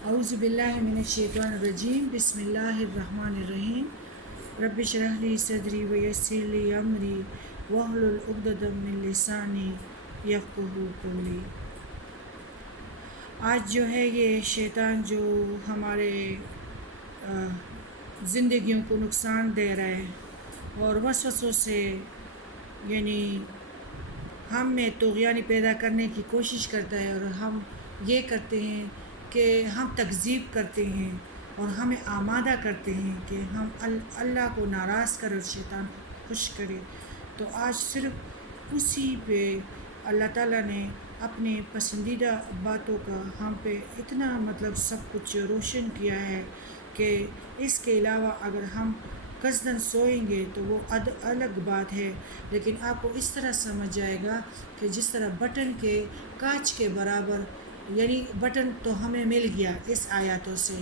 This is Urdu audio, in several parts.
اعوذ باللہ من الشیطان الرجیم بسم اللہ الرحمن الرحیم رب اشرح لی صدری ویسر لی امری واحلل عقدۃ من لسانی یفقہوا قولی۔ آج جو ہے یہ شیطان جو ہمارے زندگیوں کو نقصان دے رہا ہے اور وسوسوں سے یعنی ہم میں طغیانی پیدا کرنے کی کوشش کرتا ہے، اور ہم یہ کرتے ہیں کہ ہم تکذیب کرتے ہیں اور ہمیں آمادہ کرتے ہیں کہ ہم اللہ کو ناراض کرے اور شیطان خوش کرے۔ تو آج صرف اسی پہ اللہ تعالیٰ نے اپنے پسندیدہ باتوں کا ہم پہ اتنا سب کچھ روشن کیا ہے کہ اس کے علاوہ اگر ہم قصداً سوئیں گے تو وہ الگ بات ہے، لیکن آپ کو اس طرح سمجھ جائے گا کہ جس طرح بٹن کے کانچ کے برابر، یعنی بٹن تو ہمیں مل گیا اس آیاتوں سے،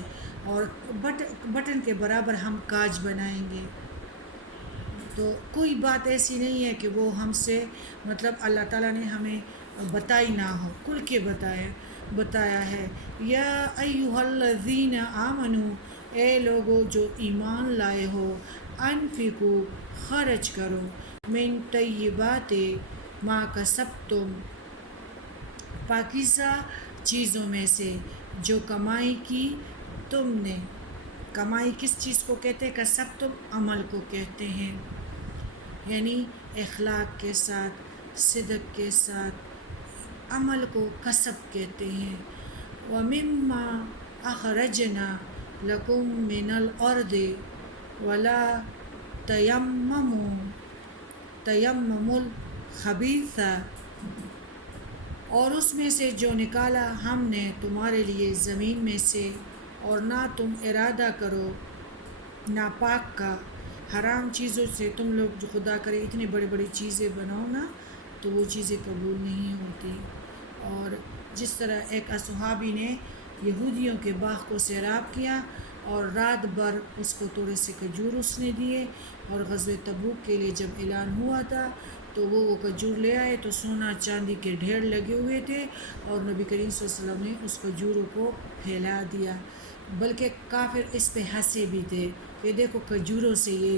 اور بٹن کے برابر ہم کانچ بنائیں گے۔ تو کوئی بات ایسی نہیں ہے کہ وہ ہم سے اللہ تعالیٰ نے ہمیں بتائی نہ ہو، کھل کے بتایا ہے۔ یا ایھا الذین آمنو، اے لوگو جو ایمان لائے ہو، انفقو، خرچ کرو، من طیبات ما کسبتم، پاکیزہ چیزوں میں سے جو کمائی کی تم نے۔ کمائی کس چیز کو کہتے ہیں؟ کسبتم، عمل کو کہتے ہیں، یعنی اخلاق کے ساتھ، صدق کے ساتھ عمل کو کسب کہتے ہیں۔ وَمِمَّا أَخْرَجْنَا لَكُم مِّنَ الْأَرْضِ وَلَا تَيَمَّمُوا الْخَبِيثَ، اور اس میں سے جو نکالا ہم نے تمہارے لیے زمین میں سے، اور نہ تم ارادہ کرو ناپاک کا۔ حرام چیزوں سے تم لوگ جو خدا کرے اتنی بڑی بڑی چیزیں بناؤ نا تو وہ چیزیں قبول نہیں ہوتی۔ اور جس طرح ایک صحابی نے یہودیوں کے باغ کو سیراب کیا اور رات بھر اس کو تھوڑے سے کھجور اس نے دیے، اور غزوہ تبوک کے لیے جب اعلان ہوا تھا تو وہ کھجور لے آئے تو سونا چاندی کے ڈھیر لگے ہوئے تھے، اور نبی کریم صلی اللہ علیہ وسلم نے اس کھجوروں کو پھیلا دیا، بلکہ کافر اس پہ ہنسے بھی تھے کہ دیکھو کھجوروں سے یہ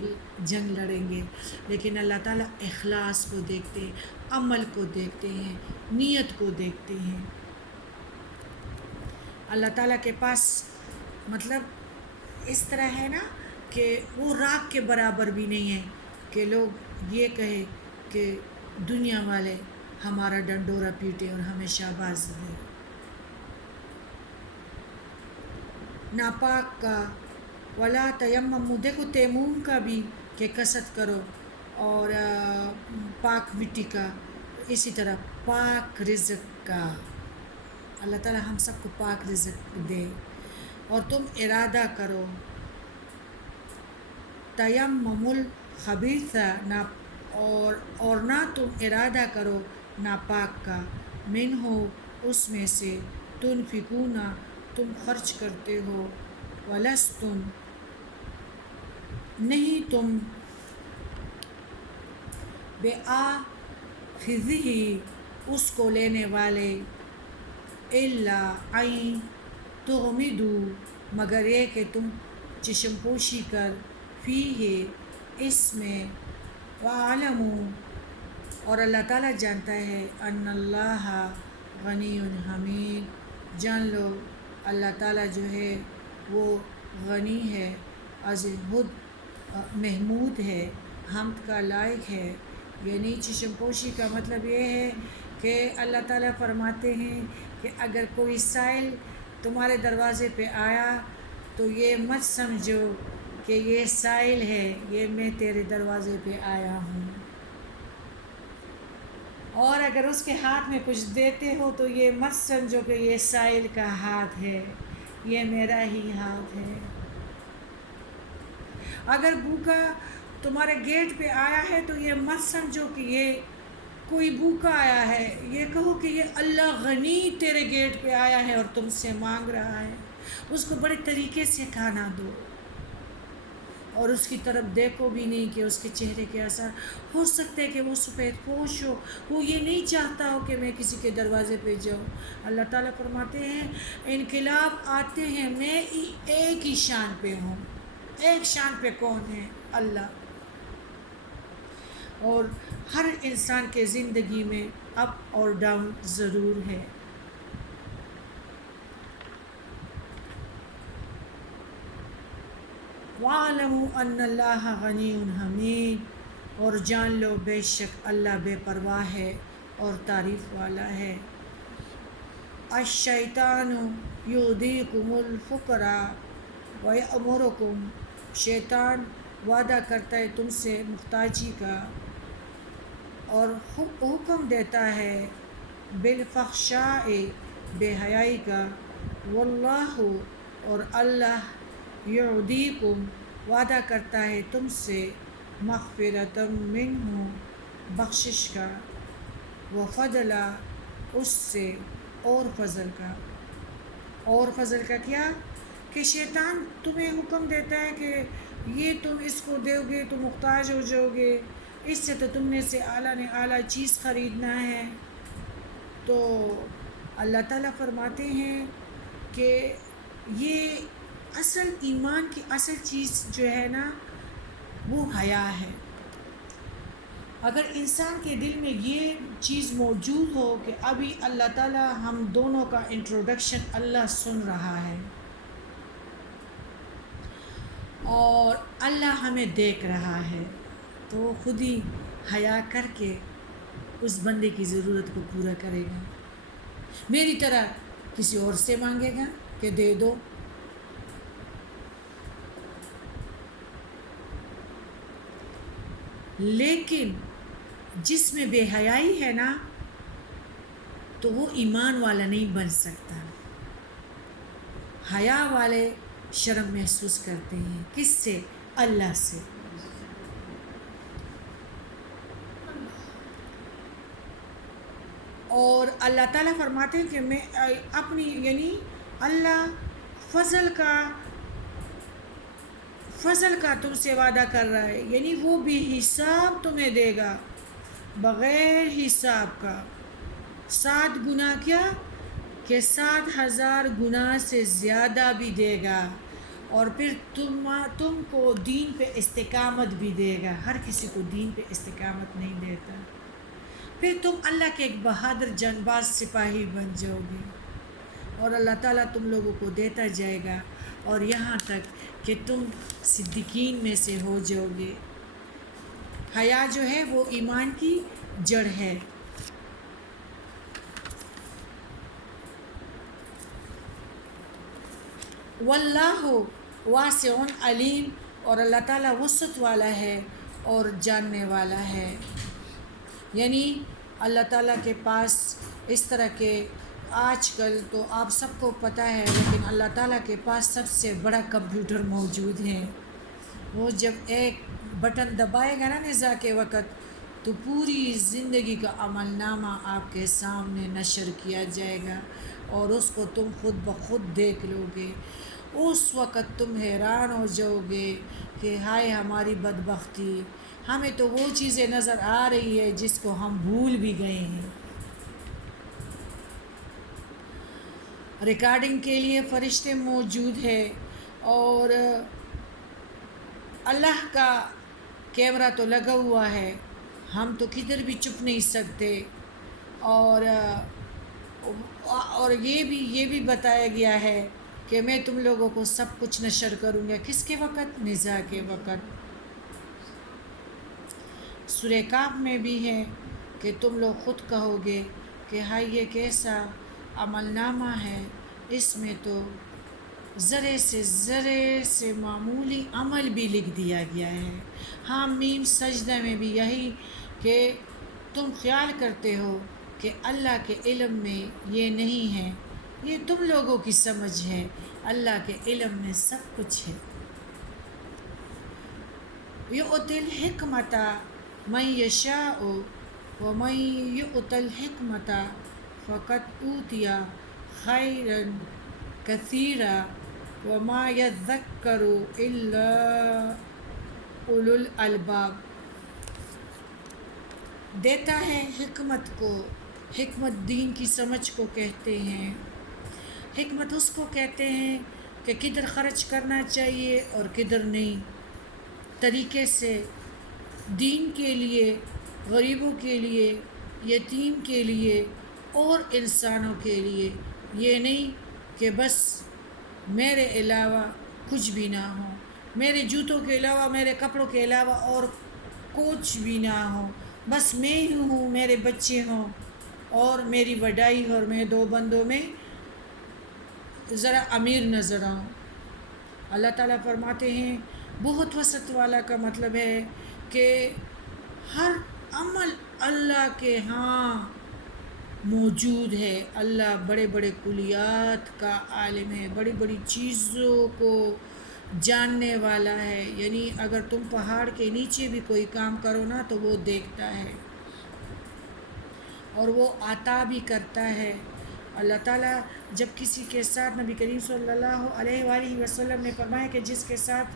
جنگ لڑیں گے۔ لیکن اللہ تعالیٰ اخلاص کو دیکھتے ہیں، عمل کو دیکھتے ہیں، نیت کو دیکھتے ہیں۔ اللہ تعالیٰ کے پاس اس طرح ہے نا کہ وہ راکھ کے برابر بھی نہیں ہے کہ لوگ یہ کہے کہ دنیا والے ہمارا ڈنڈورا پیٹے اور ہمیں شاباش دے۔ ناپاک کا ولا تیمموا، دیکھو تیمم کا بھی کہ قصد کرو، اور پاک مٹی کا، اسی طرح پاک رزق کا۔ اللہ تعالیٰ ہم سب کو پاک رزق دے، اور تم ارادہ کرو تیمموا الخبیث، اور نہ تم ارادہ کرو ناپاک کا، منہ، اس میں سے، تنفقون، تم خرچ کرتے ہو، ولستم، نہیں تم، بِآخِذِهِ، اس کو لینے والے، الا ان تغمضوا، مگر یہ کہ تم چشم پوشی کر، فیہ، اس میں، وَاعْلَمُوا، اور اللہ تعالیٰ جانتا ہے، ان اللہ غنی حمید، جان لو اللہ تعالیٰ جو ہے وہ غنی ہے، از حد محمود ہے، حمد کا لائق ہے۔ یعنی چشم پوشی کا مطلب یہ ہے کہ اللہ تعالیٰ فرماتے ہیں کہ اگر کوئی سائل تمہارے دروازے پہ آیا تو یہ مت سمجھو کہ یہ سائل ہے، یہ میں تیرے دروازے پہ آیا ہوں، اور اگر اس کے ہاتھ میں کچھ دیتے ہو تو یہ مت سمجھو کہ یہ سائل کا ہاتھ ہے، یہ میرا ہی ہاتھ ہے۔ اگر بھوکا تمہارے گیٹ پہ آیا ہے تو یہ مت سمجھو کہ یہ کوئی بھوکا آیا ہے، یہ کہو کہ یہ اللہ غنی تیرے گیٹ پہ آیا ہے اور تم سے مانگ رہا ہے، اس کو بڑے طریقے سے کھانا دو۔ اور اس کی طرف دیکھو بھی نہیں کہ اس کے چہرے کے اثر ہو سکتے کہ وہ سفید پوش ہو، وہ یہ نہیں چاہتا ہو کہ میں کسی کے دروازے پہ جاؤں۔ اللہ تعالیٰ فرماتے ہیں انقلاب آتے ہیں، میں ایک ہی شان پہ ہوں۔ ایک شان پہ کون ہے؟ اللہ۔ اور ہر انسان کے زندگی میں اپ اور ڈاؤن ضرور ہے۔ وَاعْلَمُوا أَنَّ اللَّهَ غَنِيٌّ حَمِيدٌ، اور جان لو بے شک اللہ بے پرواہ ہے اور تعریف والا ہے۔ الشیطان یعدکم الفقر ویأمرکم، شیطان وعدہ کرتا ہے تم سے محتاجی کا اور حکم دیتا ہے بالفحشاء، بے حیائی کا۔ واللہ، اور اللہ یعدیکم وعدہ کرتا ہے تم سے مغفرۃ منہ، بخشش کا، وفضلا، اس سے، اور فضل کا۔ اور فضل کا کیا؟ کہ شیطان تمہیں حکم دیتا ہے کہ یہ تم اس کو دو گے تو محتاج ہو جاؤ گے، اس سے تو تم نے سے اعلیٰ نے اعلیٰ چیز خریدنا ہے۔ تو اللہ تعالیٰ فرماتے ہیں کہ یہ اصل ایمان کی اصل چیز جو ہے نا وہ حیا ہے۔ اگر انسان کے دل میں یہ چیز موجود ہو کہ ابھی اللہ تعالیٰ ہم دونوں کا انٹروڈکشن اللہ سن رہا ہے اور اللہ ہمیں دیکھ رہا ہے، تو وہ خود ہی حیا کر کے اس بندے کی ضرورت کو پورا کرے گا، میری طرح کسی اور سے مانگے گا کہ دے دو۔ لیکن جس میں بے حیائی ہے نا تو وہ ایمان والا نہیں بن سکتا۔ حیا والے شرم محسوس کرتے ہیں، کس سے؟ اللہ سے۔ اور اللہ تعالیٰ فرماتے ہیں کہ میں اپنی یعنی اللہ فضل کا تم سے وعدہ کر رہا ہے، یعنی وہ بھی حساب تمہیں دے گا، بغیر حساب کا۔ 7 گنا کیا کہ 7,000 گناہ سے زیادہ بھی دے گا، اور پھر تم کو دین پہ استقامت بھی دے گا۔ ہر کسی کو دین پہ استقامت نہیں دیتا، پھر تم اللہ کے ایک بہادر جانباز سپاہی بن جاؤ گے، اور اللہ تعالیٰ تم لوگوں کو دیتا جائے گا، اور یہاں تک کہ تم صدیقین میں سے ہو جاؤ گے۔ حیا جو ہے وہ ایمان کی جڑ ہے۔ واللہ واسع علیم، اور اللہ تعالیٰ وسعت والا ہے اور جاننے والا ہے۔ یعنی اللہ تعالیٰ کے پاس اس طرح کے آج کل تو آپ سب کو پتہ ہے، لیکن اللہ تعالیٰ کے پاس سب سے بڑا کمپیوٹر موجود ہے۔ وہ جب ایک بٹن دبائے گا نا نزاع کے وقت تو پوری زندگی کا عمل نامہ آپ کے سامنے نشر کیا جائے گا، اور اس کو تم خود بخود دیکھ لو گے۔ اس وقت تم حیران ہو جاؤ گے کہ ہائے ہماری بدبختی، ہمیں تو وہ چیزیں نظر آ رہی ہے جس کو ہم بھول بھی گئے ہیں۔ ریکارڈنگ کے لیے فرشتے موجود ہیں، اور اللہ کا کیمرہ تو لگا ہوا ہے، ہم تو کدھر بھی چھپ نہیں سکتے۔ اور یہ بھی بتایا گیا ہے کہ میں تم لوگوں کو سب کچھ نشر کروں گا، کس کے وقت؟ نزاع کے وقت۔ سورہ کہف میں بھی ہے کہ تم لوگ خود کہو گے کہ ہائی یہ کیسا عمل نامہ ہے، اس میں تو ذرے سے معمولی عمل بھی لکھ دیا گیا ہے۔ ہاں میم سجدہ میں بھی یہی کہ تم خیال کرتے ہو کہ اللہ کے علم میں یہ نہیں ہے، یہ تم لوگوں کی سمجھ ہے، اللہ کے علم میں سب کچھ ہے۔ یؤتی الحکمۃ من یشاء ومن یؤت الحکمۃ فقد اوتی خیرا کثیرا وما یذکر الا اولو الالباب دیتا ہے حکمت کو. حکمت دین کی سمجھ کو کہتے ہیں. حکمت اس کو کہتے ہیں کہ کدھر خرچ کرنا چاہیے اور کدھر نہیں، طریقے سے دین کے لیے، غریبوں کے لیے، یتیم کے لیے اور انسانوں کے لیے. یہ نہیں کہ بس میرے علاوہ کچھ بھی نہ ہو، میرے جوتوں کے علاوہ، میرے کپڑوں کے علاوہ اور کچھ بھی نہ ہو، بس میں ہی ہوں، میرے بچے ہوں اور میری وڈائی اور میں دو بندوں میں ذرا امیر نظر آؤں. اللہ تعالیٰ فرماتے ہیں بہت وسط والا کا مطلب ہے کہ ہر عمل اللہ کے ہاں موجود ہے. اللہ بڑے بڑے کلیات کا عالم ہے، بڑی بڑی چیزوں کو جاننے والا ہے. یعنی اگر تم پہاڑ کے نیچے بھی کوئی کام کرو نا تو وہ دیکھتا ہے اور وہ عطا بھی کرتا ہے. اللہ تعالیٰ جب کسی کے ساتھ، نبی کریم صلی اللہ علیہ وآلہ وسلم نے فرمایا کہ جس کے ساتھ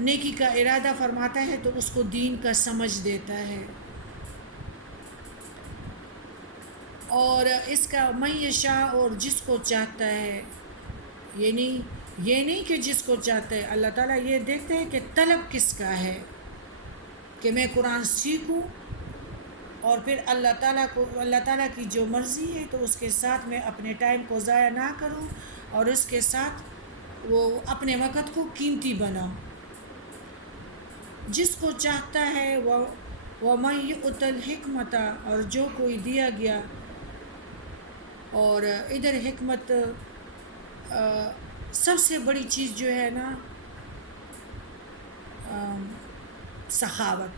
نیکی کا ارادہ فرماتا ہے تو اس کو دین کا سمجھ دیتا ہے. اور اس کا من یشاء، اور جس کو چاہتا ہے، یعنی یہ نہیں کہ جس کو چاہتا ہے. اللہ تعالیٰ یہ دیکھتے ہیں کہ طلب کس کا ہے، کہ میں قرآن سیکھوں اور پھر اللہ تعالیٰ کی جو مرضی ہے تو اس کے ساتھ میں اپنے ٹائم کو ضائع نہ کروں اور اس کے ساتھ وہ اپنے وقت کو قیمتی بناؤں. جس کو چاہتا ہے وَمَن يُؤْتَ الْحِكْمَةَ، اور جو کوئی دیا گیا. اور ادھر حکمت سب سے بڑی چیز جو ہے نا سخاوت.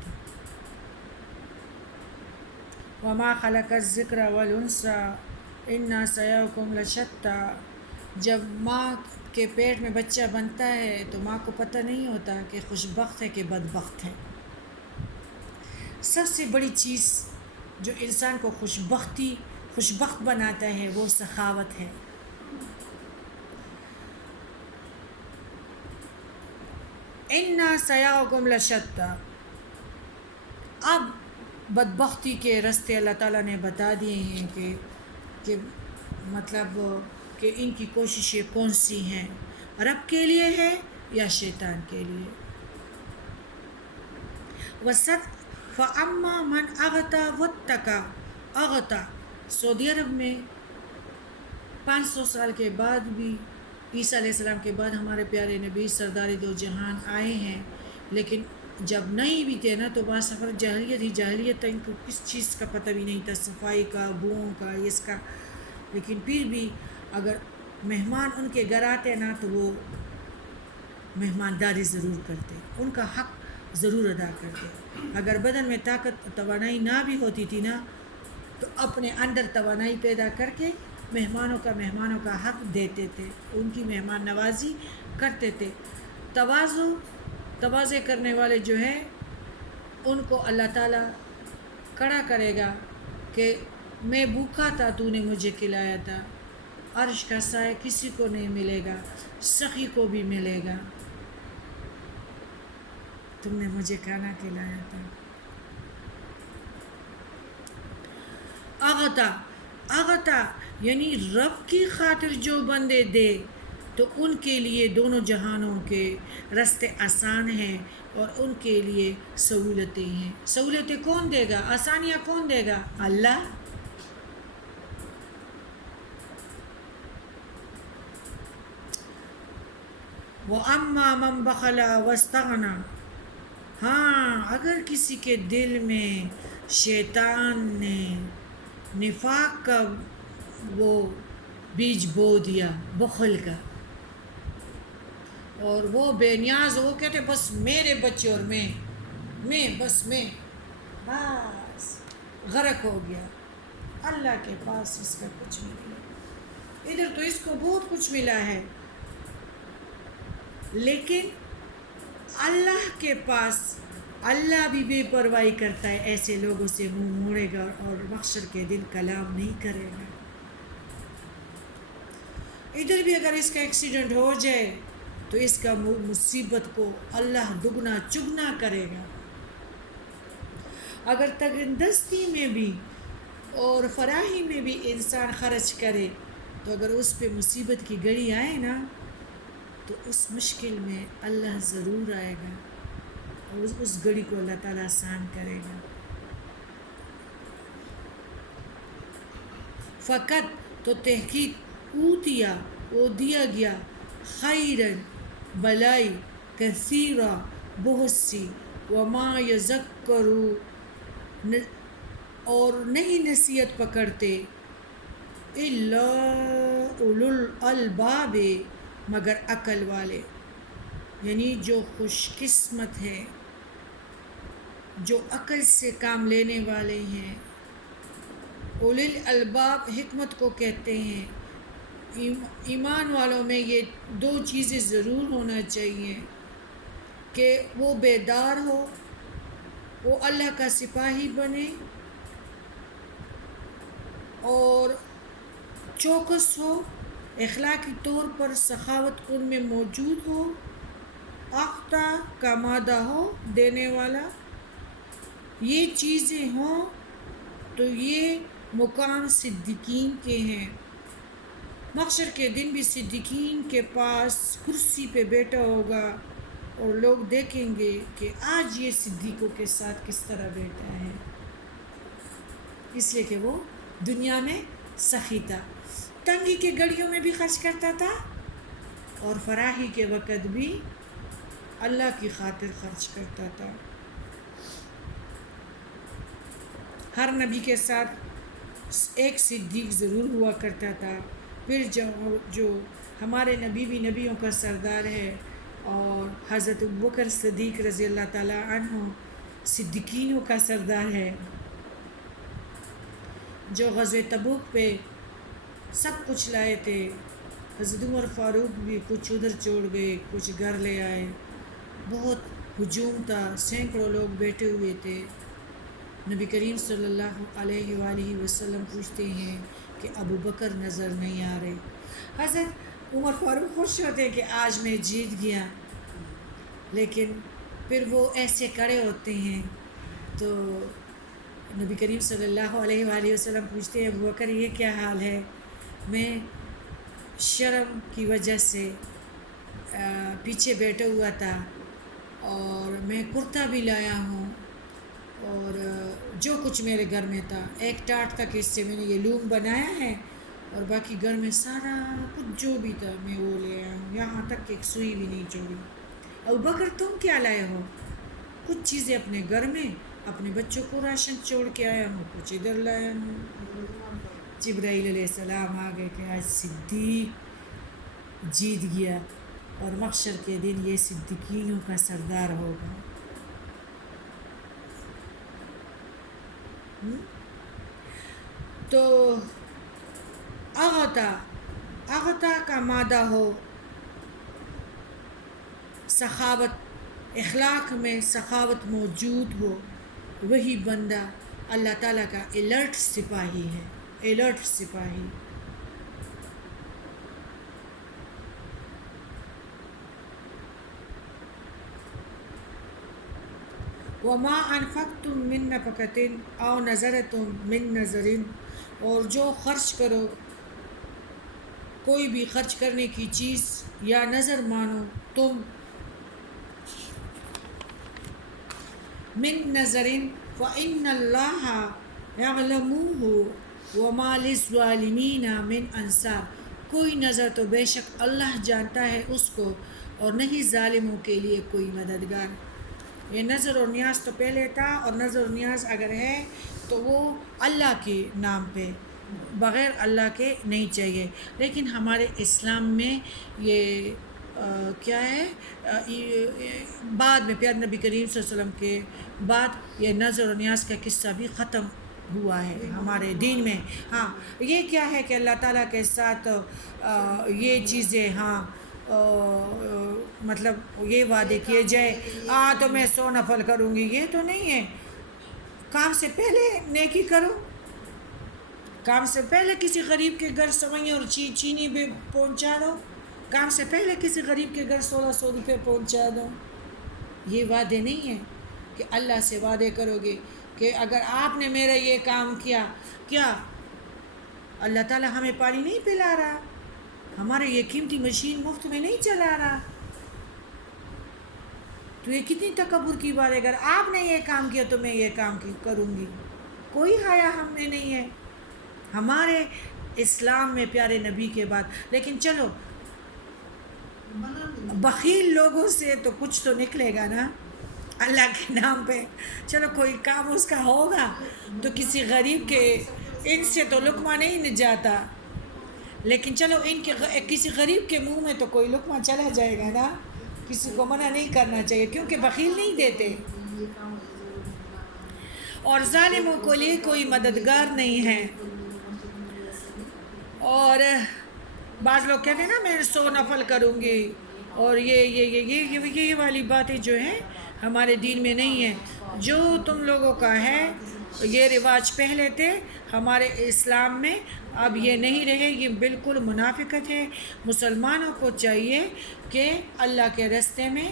وَمَا خَلَقَ الذِّكْرَ وَالْأُنْثَىٰ إِنَّ سَعْيَكُمْ لَشَتَّىٰ. جب ماں کے پیٹ میں بچہ بنتا ہے تو ماں کو پتہ نہیں ہوتا کہ خوش بخت ہے کہ بدبخت ہے. سب سے بڑی چیز جو انسان کو خوش بخت بناتا ہے وہ سخاوت ہے. إِنَّ سَعْيَكُمْ لَشَتَّىٰ. اب بدبختی کے راستے اللہ تعالیٰ نے بتا دیے ہیں کہ مطلب کہ ان کی کوششیں کون سی ہیں، رب کے لیے ہے یا شیطان کے لیے. فَأَمَّا مَنْ أَغْطَىٰ وَاتَّقَىٰ. اغتا، سعودی عرب میں 500 سال کے بعد بھی، عیسیٰ علیہ السلام کے بعد ہمارے پیارے نبی سردار دو جہان آئے ہیں، لیکن جب نہیں بھی تھے نا تو سفر جاہلیت تھا. ان کو کس چیز کا پتہ بھی نہیں تھا، صفائی کا، بوؤں کا، اس کا. لیکن پھر بھی اگر مہمان ان کے گھر آتے نا تو وہ مہمانداری ضرور کرتے، ان کا حق ضرور ادا کرتے. اگر بدن میں طاقت توانائی نہ بھی ہوتی تھی نا تو اپنے اندر توانائی پیدا کر کے مہمانوں کا حق دیتے تھے، ان کی مہمان نوازی کرتے تھے. تواضع کرنے والے جو ہیں ان کو اللہ تعالیٰ کھڑا کرے گا کہ میں بھوکا تھا تو نے مجھے کھلایا تھا. عرش کا سایہ کسی کو نہیں ملے گا، سخی کو بھی ملے گا، تم نے مجھے کھانا کھلایا تھا. اغتا یعنی رب کی خاطر جو بندے دے تو ان کے لیے دونوں جہانوں کے راستے آسان ہیں اور ان کے لیے سہولتیں ہیں. سہولتیں کون دے گا؟ آسانیاں کون دے گا؟ اللہ. وَأَمَّا مَنْ بَخَلَ وَاسْتَغْنَىٰ. ہاں اگر کسی کے دل میں شیطان نے نفاق کا وہ بیج بو دیا، بخل کا، اور وہ بے نیاز، وہ کہتے بس میرے بچے اور میں بس غرق ہو گیا. اللہ کے پاس اس کا کچھ نہیں ملا. ادھر تو اس کو بہت کچھ ملا ہے، لیکن اللہ کے پاس اللہ بھی بے پرواہی کرتا ہے. ایسے لوگوں سے منہ موڑے گا اور محشر کے دن کلام نہیں کرے گا. ادھر بھی اگر اس کا ایکسیڈنٹ ہو جائے تو اس کا مصیبت کو اللہ دگنا چگنا کرے گا۔ اگر تندرستی میں بھی اور فراہی میں بھی انسان خرچ کرے تو اگر اس پہ مصیبت کی گھڑی آئے نا تو اس مشکل میں اللہ ضرور آئے گا اور اس گھڑی کو اللہ تعالیٰ آسان کرے گا۔ فقط تو تحقیق اوتیا وہ دیا گیا خیرن بلائی کثیرہ بہت سی وما یذکروا اور نہیں نصیحت پکڑتے الا اولو الالباب مگر عقل والے، یعنی جو خوش قسمت ہیں، جو عقل سے کام لینے والے ہیں۔ اولی الالباب حکمت کو کہتے ہیں۔ ایمان والوں میں یہ دو چیزیں ضرور ہونا چاہیے کہ وہ بیدار ہو، وہ اللہ کا سپاہی بنے اور چوکس ہو، اخلاقی طور پر سخاوت ان میں موجود ہو، اعطا کا مادہ ہو دینے والا، یہ چیزیں ہوں تو یہ مقام صدیقین کے ہیں۔ محشر کے دن بھی صدیقین کے پاس کرسی پہ بیٹھا ہوگا اور لوگ دیکھیں گے کہ آج یہ صدیقوں کے ساتھ کس طرح بیٹھا ہے، اس لیے کہ وہ دنیا میں سخی تھا، تنگی کے گھڑیوں میں بھی خرچ کرتا تھا اور فراہی کے وقت بھی اللہ کی خاطر خرچ کرتا تھا۔ ہر نبی کے ساتھ ایک صدیق ضرور ہوا کرتا تھا۔ پھر جو ہمارے نبی بھی نبیوں کا سردار ہے اور حضرت ابوبکر صدیق رضی اللہ تعالیٰ عنہ صدیقینوں کا سردار ہے، جو غزوہ تبوک پہ سب کچھ لائے تھے۔ حضرت عمر فاروق بھی کچھ ادھر چھوڑ گئے، کچھ گھر لے آئے، بہت ہجوم تھا، سینکڑوں لوگ بیٹھے ہوئے تھے۔ نبی کریم صلی اللہ علیہ وآلہ وسلم پوچھتے ہیں کہ ابو بکر نظر نہیں آ رہے۔ حضرت عمر فاروق خوش ہوتے کہ آج میں جیت گیا، لیکن پھر وہ ایسے کھڑے ہوتے ہیں تو نبی کریم صلی اللہ علیہ وآلہ وسلم پوچھتے ہیں ابو بکر یہ کیا حال ہے؟ میں شرم کی وجہ سے پیچھے بیٹھا ہوا تھا اور میں کرتا بھی لایا ہوں اور جو کچھ میرے گھر میں تھا، ایک ٹاٹ تک اس سے میں نے یہ لوم بنایا ہے اور باقی گھر میں سارا کچھ جو بھی تھا میں وہ لے آیا ہوں، یہاں تک کہ ایک سوئی بھی نہیں چھوڑی۔ ابو بکر تم کیا لائے ہو؟ کچھ چیزیں اپنے گھر میں اپنے بچوں کو راشن چھوڑ کے آیا ہوں، کچھ ادھر لایا ہوں۔ جبرائیل علیہ السلام آ گئے کہ آج صدیق جیت گیا اور محشر کے دن یہ صدیقینوں کا سردار ہوگا۔ تو اغتا کا مادہ ہو، سخاوت، اخلاق میں سخاوت موجود ہو، وہی بندہ اللہ تعالیٰ کا الرٹ سپاہی ہے، الرٹ سپاہی۔ وما انفقتم من نفقۃ او نذرتم من نذر، اور جو خرچ کرو، کوئی بھی خرچ کرنے کی چیز یا نظر مانو تم، من نظر فإن اللہ يعلمه وما للظالمین من انصار، کوئی نظر تو بے شک اللہ جانتا ہے اس کو اور نہیں ظالموں کے لیے کوئی مددگار۔ یہ نظر اور نیاز تو پہلے تھا، اور نظر اور نیاز اگر ہے تو وہ اللہ کے نام پہ، بغیر اللہ کے نہیں چاہیے۔ لیکن ہمارے اسلام میں یہ کیا ہے، بعد میں پیارے نبی کریم صلی اللہ علیہ وسلم کے بعد یہ نظر اور نیاز کا قصہ بھی ختم ہوا ہے ہمارے دین میں۔ ہاں یہ کیا ہے کہ اللہ تعالیٰ کے ساتھ یہ چیزیں، ہاں مطلب یہ وعدے کیے جائے تو میں 100 نفل کروں گی، یہ تو نہیں ہے۔ کام سے پہلے نیکی کرو، کام سے پہلے کسی غریب کے گھر سوئیاں اور چینی بھی پہنچا دو، کام سے پہلے کسی غریب کے گھر 1600 روپے پہنچا دو. یہ وعدے نہیں ہیں کہ اللہ سے وعدے کرو گے کہ اگر آپ نے میرا یہ کام کیا. کیا اللہ تعالیٰ ہمیں پانی نہیں پلا رہا؟ ہمارے یہ قیمتی مشین مفت میں نہیں چلا رہا؟ تو یہ کتنی تکبر کی بات ہے. اگر آپ نے یہ کام کیا تو میں یہ کام کروں گی. کوئی حیا ہم میں نہیں ہے ہمارے اسلام میں پیارے نبی کے بعد. لیکن چلو بخیل لوگوں سے تو کچھ تو نکلے گا نا اللہ کے نام پہ. چلو کوئی کام اس کا ہوگا تو کسی غریب کے ان سے تو لقمہ نہیں جاتا. لیکن چلو ان کے کسی غریب کے منہ میں تو کوئی لقمہ چلا جائے گا نا. کسی کو منع نہیں کرنا چاہیے کیونکہ بخیل نہیں دیتے اور ظالموں کو لیے کوئی مددگار نہیں ہے. اور بعض لوگ کہتے ہیں نا میں 100 نفل کروں گی اور یہ والی باتیں جو ہیں ہمارے دین میں نہیں ہیں. جو تم لوگوں کا ہے یہ رواج پہلے تھے ہمارے اسلام میں، اب یہ نہیں رہے. یہ بالکل منافقت ہے. مسلمانوں کو چاہیے کہ اللہ کے راستے میں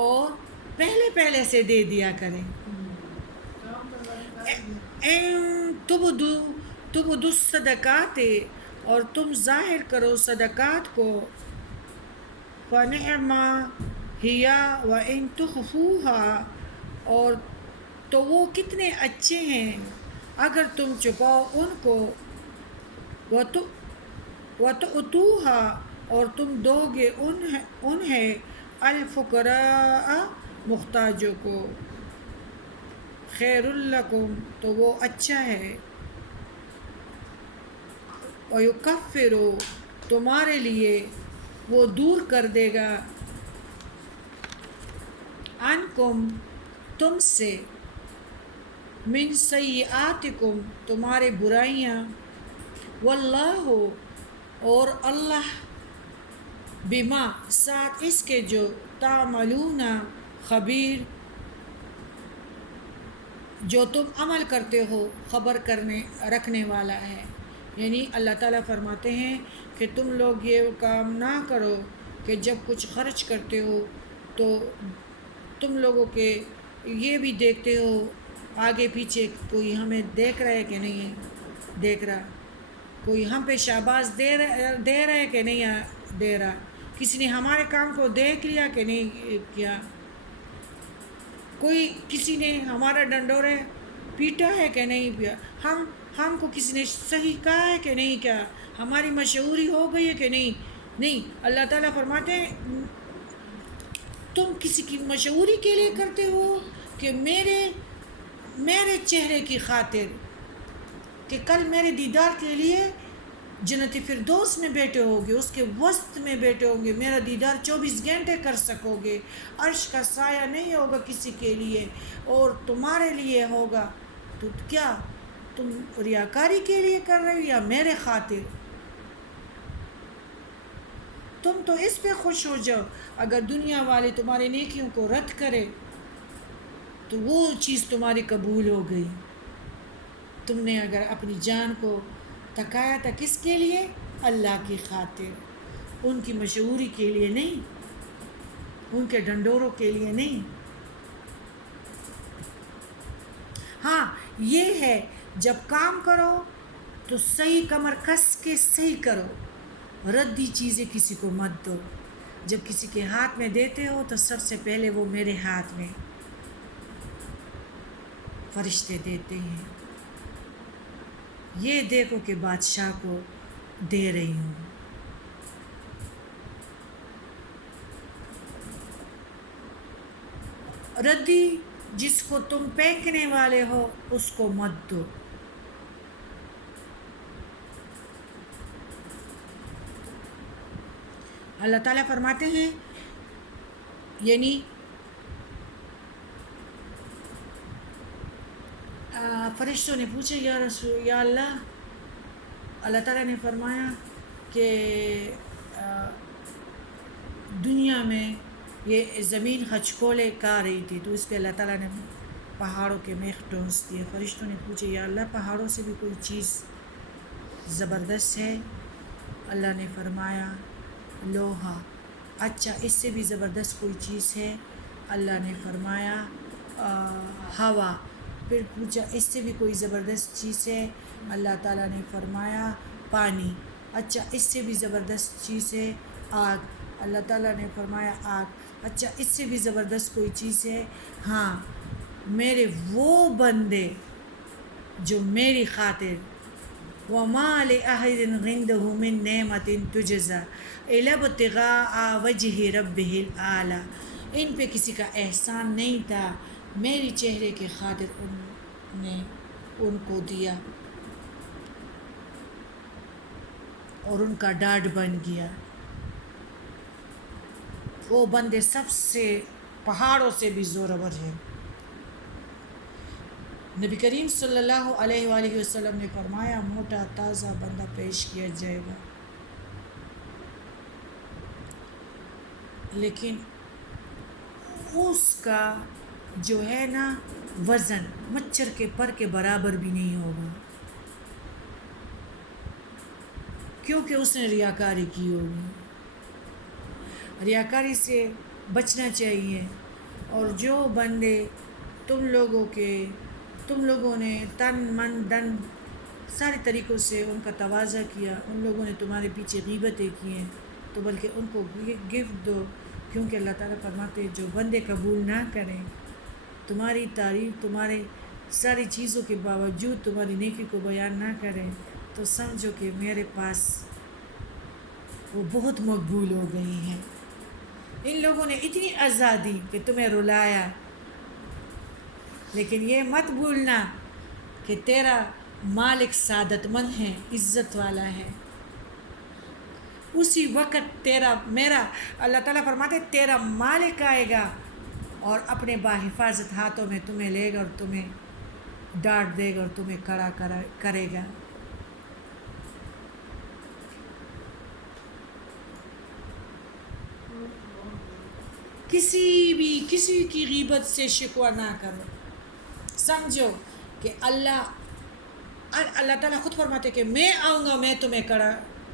اور پہلے سے دے دیا کریں. تبدو الصدقات، اور تم ظاہر کرو صدقات کو. فنعما ہی وان تخفوها، اور تو وہ کتنے اچھے ہیں اگر تم چھپاؤ ان کو. وتؤتوها، اور تم دو گے انہیں الفقراء، محتاجوں کو. خیر لکم، تو وہ اچھا ہے. ویکفر، تمہارے لیے وہ دور کر دے گا. عنکم، تم سے. من سیئاتکم، تمہارے برائیاں. واللہ، اور اللہ. بما، ساتھ اس کے جو. تعملون، خبیر، جو تم عمل کرتے ہو خبر رکھنے والا ہے. یعنی اللہ تعالیٰ فرماتے ہیں کہ تم لوگ یہ کام نہ کرو کہ جب کچھ خرچ کرتے ہو تو تم لوگوں کے یہ بھی دیکھتے ہو آگے پیچھے کوئی ہمیں دیکھ رہا ہے کہ نہیں دیکھ رہا، کوئی ہم پہ شاباش دے رہا ہے کہ نہیں دے رہا، کسی نے ہمارے کام کو دیکھ لیا کہ نہیں کیا، کوئی کسی نے ہمارا ڈنڈورے پیٹا ہے کہ نہیں پیا، ہم کو کسی نے صحیح کہا ہے کہ نہیں کیا، ہماری مشہوری ہو گئی ہے کہ نہیں. اللہ تعالیٰ فرماتے ہیں تم کسی کی مشہوری کے لیے کرتے ہو کہ میرے چہرے کی خاطر، کہ کل میرے دیدار کے لیے جنت فردوس میں بیٹھے ہوگے، اس کے وسط میں بیٹھے ہوں گے، میرا دیدار 24 گھنٹے کر سکو گے، عرش کا سایہ نہیں ہوگا کسی کے لیے اور تمہارے لیے ہوگا. تو کیا تم ریاکاری کے لیے کر رہے ہو یا میرے خاطر؟ تم تو اس پہ خوش ہو جاؤ. اگر دنیا والے تمہاری نیکیوں کو رد کرے تو وہ چیز تمہاری قبول ہو گئی. تم نے اگر اپنی جان کو تکایا تھا کس کے لیے؟ اللہ کی خاطر، ان کی مشہوری کے لیے نہیں، ان کے ڈنڈوروں کے لیے نہیں. ہاں یہ ہے جب کام کرو تو صحیح کمر کس کے صحیح کرو، ردی چیزیں کسی کو مت دو. جب کسی کے ہاتھ میں دیتے ہو تو سب سے پہلے وہ میرے ہاتھ میں فرشتے دیتے ہیں، یہ دیکھو کہ بادشاہ کو دے رہی ہوں. ردی جس کو تم پھینکنے والے ہو اس کو مت دو. اللہ تعالیٰ فرماتے ہیں یعنی فرشتوں نے پوچھے یا اللہ، اللہ تعالیٰ نے فرمایا کہ دنیا میں یہ زمین ہچکولے کا رہی تھی تو اس پہ اللہ تعالیٰ نے پہاڑوں کے میخ ڈھونس دیے. فرشتوں نے پوچھے یا اللہ پہاڑوں سے بھی کوئی چیز زبردست ہے؟ اللہ نے فرمایا لوہا. اچھا اس سے بھی زبردست کوئی چیز ہے؟ اللہ نے فرمایا ہوا. پھر پوچھا اس سے بھی کوئی زبردست چیز ہے؟ اللہ تعالیٰ نے فرمایا پانی. اچھا اس سے بھی زبردست چیز ہے؟ آگ. اللہ تعالیٰ نے فرمایا آگ. اچھا اس سے بھی زبردست کوئی چیز ہے؟ ہاں میرے وہ بندے جو میری خاطر وَمَا لِأَحَدٍ عِندَهُ مِن نِعْمَةٍ تُجْزَىٰ إِلَّا ابْتِغَاءَ وَجْهِ رَبِّهِ الْأَعْلَىٰ. ان پہ کسی کا احسان نہیں تھا، میری چہرے کی خاطر ان نے ان کو دیا اور ان کا ڈاڈ بن گیا. وہ بندے سب سے پہاڑوں سے بھی زورور ہیں. نبی کریم صلی اللہ علیہ وآلہ وسلم نے فرمایا موٹا تازہ بندہ پیش کیا جائے گا، لیکن اس کا جو ہے نا وزن مچھر کے پر کے برابر بھی نہیں ہوگا، کیونکہ اس نے ریاکاری کی ہوگی. ریاکاری سے بچنا چاہیے. اور جو بندے تم لوگوں نے تن من دن سارے طریقوں سے ان کا تواضع کیا، ان لوگوں نے تمہارے پیچھے غیبتیں کی ہیں، تو بلکہ ان کو گفٹ دو، کیونکہ اللہ تعالیٰ فرماتے جو بندے قبول نہ کریں تمہاری تعریف، تمہارے ساری چیزوں کے باوجود تمہاری نیکی کو بیان نہ کریں، تو سمجھو کہ میرے پاس وہ بہت مقبول ہو گئی ہیں. ان لوگوں نے اتنی آزادی کہ تمہیں رلایا، لیکن یہ مت بھولنا کہ تیرا مالک سعادت مند ہے، عزت والا ہے. اسی وقت میرا اللہ تعالیٰ فرماتے تیرا مالک آئے گا اور اپنے باحفاظت ہاتھوں میں تمہیں لے گا اور تمہیں ڈانٹ دے گا اور تمہیں کھڑا کرے گا. کسی کی غیبت سے شکوہ نہ کرو. سمجھو کہ اللہ تعالیٰ خود فرماتے کہ میں آؤں گا، میں تمہیں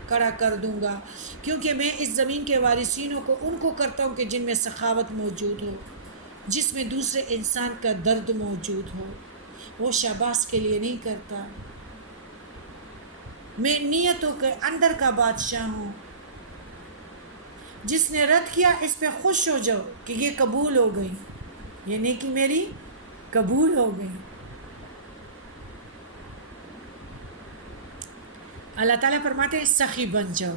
کھڑا کر دوں گا، کیونکہ میں اس زمین کے وارثینوں کو ان کو کرتا ہوں کہ جن میں سخاوت موجود ہو، جس میں دوسرے انسان کا درد موجود ہو. وہ شاباش کے لیے نہیں کرتا. میں نیتوں کے اندر کا بادشاہ ہوں. جس نے رد کیا اس پہ خوش ہو جاؤ کہ یہ قبول ہو گئی، یہ نیکی میری قبول ہو گئی. اللہ تعالیٰ فرماتے سخی بن جاؤ.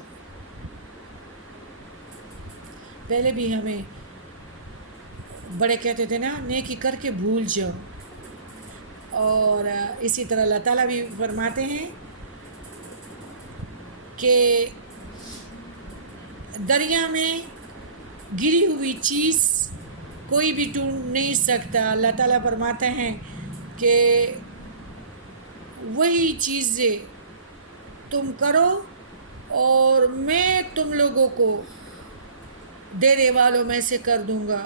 پہلے بھی ہمیں بڑے کہتے تھے نا نیکی کر کے بھول جاؤ. اور اسی طرح اللہ تعالیٰ بھی فرماتے ہیں کہ دریا میں گری ہوئی چیز کوئی بھی ڈھونڈ نہیں سکتا. اللہ تعالیٰ فرماتے ہیں کہ وہی چیزیں تم کرو اور میں تم لوگوں کو دینے والوں میں سے کر دوں گا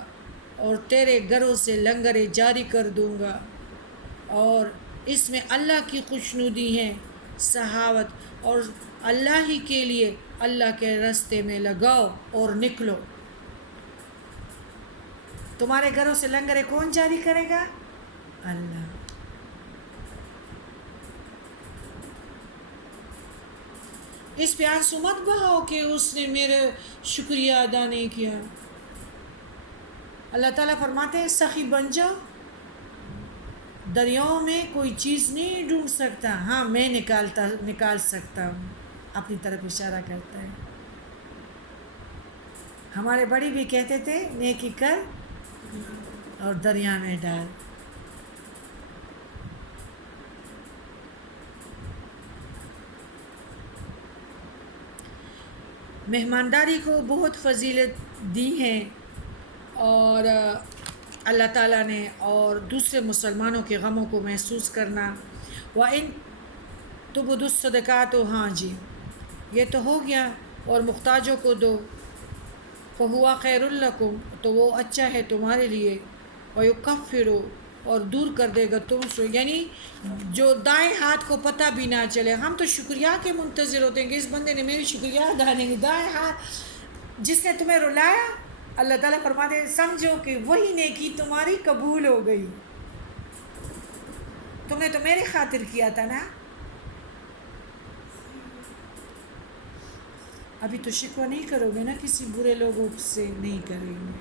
اور تیرے گھروں سے لنگریں جاری کر دوں گا. اور اس میں اللہ کی خوشنودی ہے، سخاوت، اور اللہ ہی کے لیے اللہ کے راستے میں لگاؤ اور نکلو. تمہارے گھروں سے لنگریں کون جاری کرے گا؟ اللہ. اس پہ آنسو مت بہاؤ کہ اس نے میرا شکریہ ادا نہیں کیا. اللہ تعالیٰ فرماتے ہیں سخی بن جاؤ. دریاؤں میں کوئی چیز نہیں ڈھونڈ سکتا، ہاں میں نکال سکتا ہوں. اپنی طرف اشارہ کرتا ہے. ہمارے بڑی بھی کہتے تھے نیکی کر اور دریا میں ڈال. مہمانداری کو بہت فضیلت دی ہے اور اللہ تعالیٰ نے، اور دوسرے مسلمانوں کے غموں کو محسوس کرنا. وَإِن تُبْدُوا الصَّدَقَاتِ، ہاں جی یہ تو ہو گیا، اور محتاجوں کو دو. فَهُوَ خَيْرٌ لَكُمْ، تو وہ اچھا ہے تمہارے لیے. وَيُكَفِّرُ، اور دور کر دے گا تم سے، یعنی جو دائیں ہاتھ کو پتہ بھی نہ چلے. ہم تو شکریہ کے منتظر ہوتے ہیں کہ اس بندے نے میری شکریہ ادا نہیں کی. دائیں ہاتھ جس نے تمہیں رلایا اللہ تعالیٰ فرماتے ہیں سمجھو کہ وہی نیکی تمہاری قبول ہو گئی، تم نے تو میری خاطر کیا تھا نا. ابھی تو شکوہ نہیں کرو گے نا، کسی برے لوگوں سے نہیں کریں گے.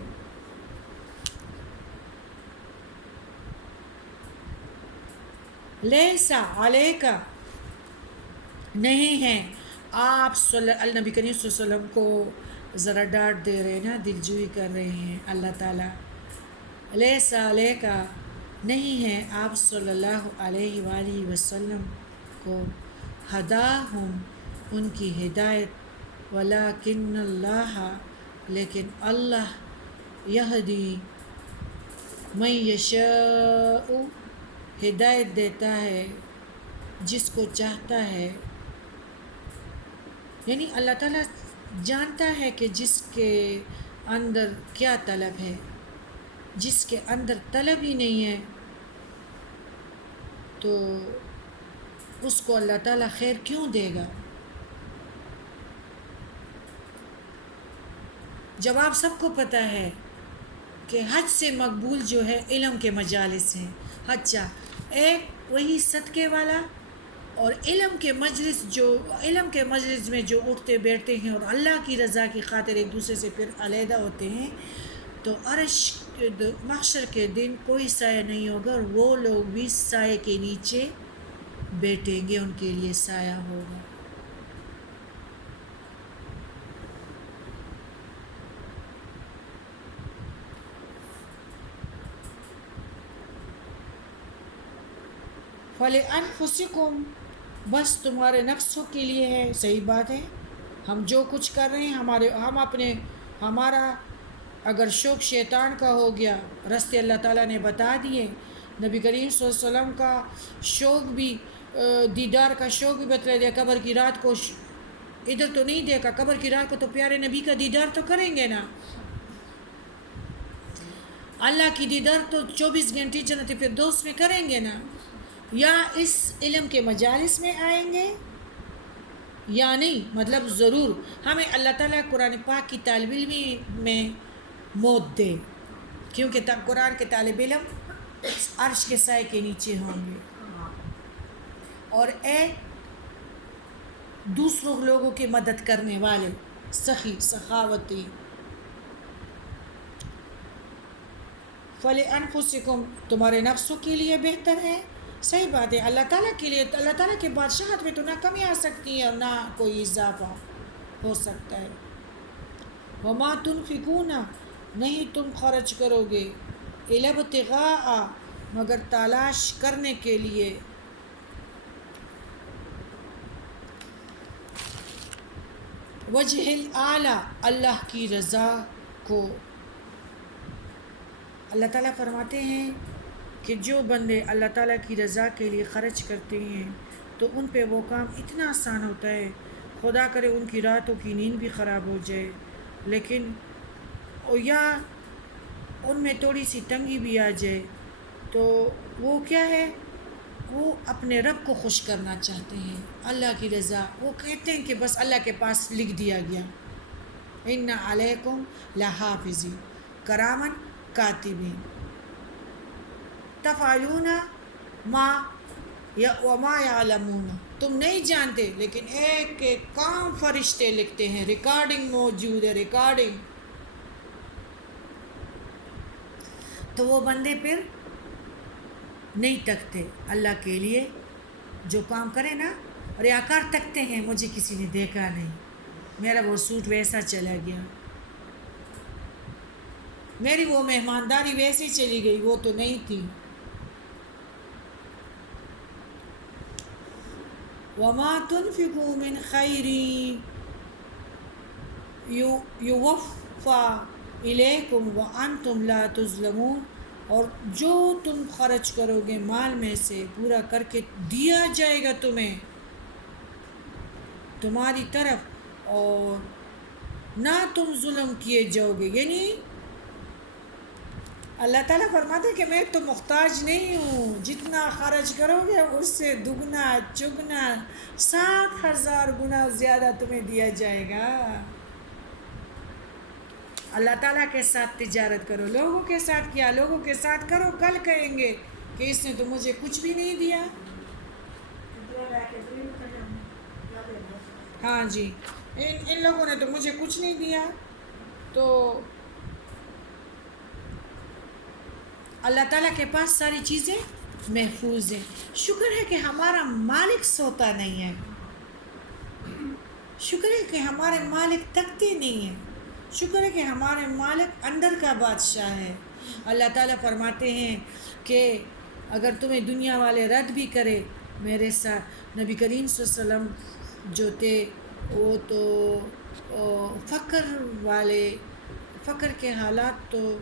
لیسا علیکا نہیں ہے آپ النبی کریم صلی اللہ علیہ وسلم کو ذرا ڈانٹ دے رہے ہیں نا، دل جوئی کر رہے ہیں اللہ تعالیٰ. لیسا علیکا نہیں ہے آپ صلی اللہ علیہ وآلہ وسلم کو ہداہم ان کی ہدایت، ولیکن اللہ لیکن اللہ یہدی من یشاء ہدایت دیتا ہے جس کو چاہتا ہے. یعنی اللہ تعالیٰ جانتا ہے کہ جس کے اندر کیا طلب ہے، جس کے اندر طلب ہی نہیں ہے تو اس کو اللہ تعالیٰ خیر کیوں دے گا. جب آپ سب کو پتہ ہے کہ حج سے مقبول جو ہے علم کے مجالس ہیں. اچھا، ایک وہی صدقے والا اور علم کے مجلس میں جو اٹھتے بیٹھتے ہیں اور اللہ کی رضا کی خاطر ایک دوسرے سے پھر علیحدہ ہوتے ہیں، تو عرش محشر کے دن کوئی سایہ نہیں ہوگا اور وہ لوگ بھی سائے کے نیچے بیٹھیں گے، ان کے لیے سایہ ہوگا. فَلِأَنفُسِكُمْ بس تمہارے نفسوں کے لیے ہے. صحیح بات ہے، ہم جو کچھ کر رہے ہیں ہمارا اگر شوق شیطان کا ہو گیا، رستے اللہ تعالیٰ نے بتا دیے. نبی کریم صلی اللہ علیہ وسلم کا شوق بھی دیدار کا شوق بھی بتلا دیا. قبر کی رات کو ادھر تو نہیں دیکھا، قبر کی رات کو تو پیارے نبی کا دیدار تو کریں گے نا. اللہ کی دیدار تو 24 گھنٹے جنت فردوس میں کریں گے نا. یا اس علم کے مجالس میں آئیں گے یا نہیں، مطلب ضرور ہمیں اللہ تعالیٰ قرآن پاک کی طالب علمی میں موت دے، کیونکہ تب قرآن کے طالب علم عرش کے سائے کے نیچے ہوں گے. اور دوسروں لوگوں کی مدد کرنے والے، سخی سخاوتی. فَلِأَنفُسِكُمْ تمہارے نفسوں کے لیے بہتر ہے. صحیح بات ہے، اللہ تعالیٰ کے لیے، اللہ تعالیٰ کے بادشاہت میں تو نہ کمی آ سکتی ہے اور نہ کوئی اضافہ ہو سکتا ہے. وَمَا تُنْفِقُونَ نہیں تم خرچ کرو گے، إِلَّا ابْتِغَاءَ مگر تلاش کرنے کے لیے، وجہ العالی اللہ کی رضا کو. اللہ تعالیٰ فرماتے ہیں کہ جو بندے اللہ تعالیٰ کی رضا کے لیے خرچ کرتے ہیں تو ان پہ وہ کام اتنا آسان ہوتا ہے. خدا کرے ان کی راتوں کی نیند بھی خراب ہو جائے، لیکن یا ان میں تھوڑی سی تنگی بھی آ جائے تو وہ کیا ہے، وہ اپنے رب کو خوش کرنا چاہتے ہیں، اللہ کی رضا. وہ کہتے ہیں کہ بس اللہ کے پاس لکھ دیا گیا، اِنَّ عَلَيْكُمْ لَحَافِظِينَ کِرَامًا کاتبین تفعلون ما وما یعلمون. تم نہیں جانتے لیکن ایک ایک کام فرشتے لکھتے ہیں، ریکارڈنگ موجود ہے، ریکارڈنگ. تو وہ بندے پھر نہیں تکتے اللہ کے لیے، جو کام کرے نا. ریاکار تکتے ہیں، مجھے کسی نے دیکھا نہیں، میرا وہ سوٹ ویسا چلا گیا، میری وہ مہمانداری ویسے چلی گئی، وہ تو نہیں تھی. وَمَا تُنْفِقُوا مِنْ خَيْرٍ يُوَفَّى إِلَيْكُمْ وَأَنْتُمْ لَا تُظْلَمُونَ اور جو تم خرچ کرو گے مال میں سے پورا کر کے دیا جائے گا تمہیں تمہاری طرف، اور نہ تم ظلم کیے جاؤ گے. یعنی اللہ تعالیٰ فرماتے ہیں کہ میں تو محتاج نہیں ہوں، جتنا خرچ کرو گے اس سے دگنا چگنا 7,000 گنا زیادہ تمہیں دیا جائے گا. اللہ تعالیٰ کے ساتھ تجارت کرو. لوگوں کے ساتھ کیا؟ لوگوں کے ساتھ کرو، کل کہیں گے کہ اس نے تو مجھے کچھ بھی نہیں دیا. ہاں جی، ان لوگوں نے تو مجھے کچھ نہیں دیا. تو اللہ تعالیٰ کے پاس ساری چیزیں محفوظ ہیں. شکر ہے کہ ہمارا مالک سوتا نہیں ہے. شکر ہے کہ ہمارے مالک تکتے نہیں ہیں. شکر ہے کہ ہمارے مالک اندر کا بادشاہ ہے. اللہ تعالیٰ فرماتے ہیں کہ اگر تمہیں دنیا والے رد بھی کرے میرے ساتھ. نبی کریم صلی اللہ علیہ وسلم جو تھے وہ تو فقر کے حالات تو